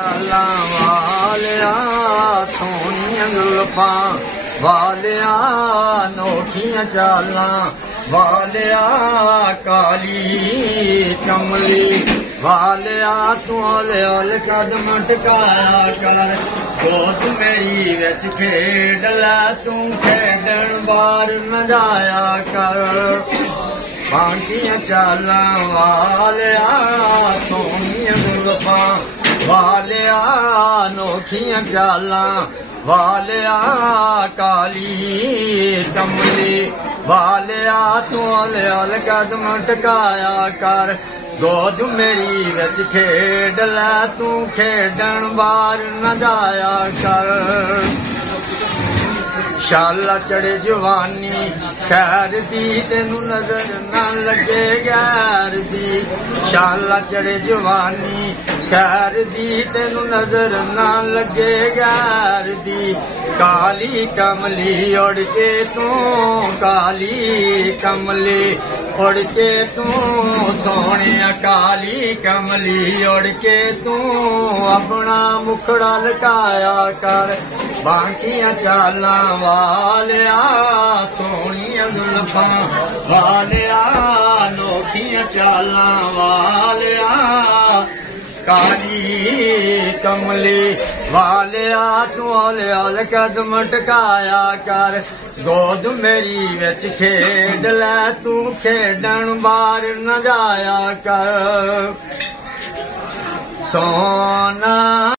वालिया सोनिया जुल्फा वालिया नोखियां चालां वालिया काली कमली वालिया तू ओले ओले कदम टकाया कर गोद मेरी विच खेड लै तू खेडण बार न जाया कर बांकियां चालां वालिया सोनिया जुल्फा वालिया नोखियां चालां वालिया काली कमली वालिया तू ओले ओले कदम टकाया कर गोद मेरी विच खेड लै तू खेडण बार न जाया कर शाला चढ़े जवानी खैर दी तेनू नजर न लगे गैर दी शाला चढ़े जवानी खैर दी तेनू नजर न लगे गैर दी काली कमली उड़ के तू काली कमली उड़ के तू सोने काली कमली उड़ के तू अपना मुखड़ा लकाया कर बांकियां चालां वालिया सोनिया जुल्फा वालिया नोखियां चालां वालिया काली कमली वालिया तू ओले ओले कदम टकाया कर गोद मेरी विच खेड लै तू खेडण बार न जाया कर सोना।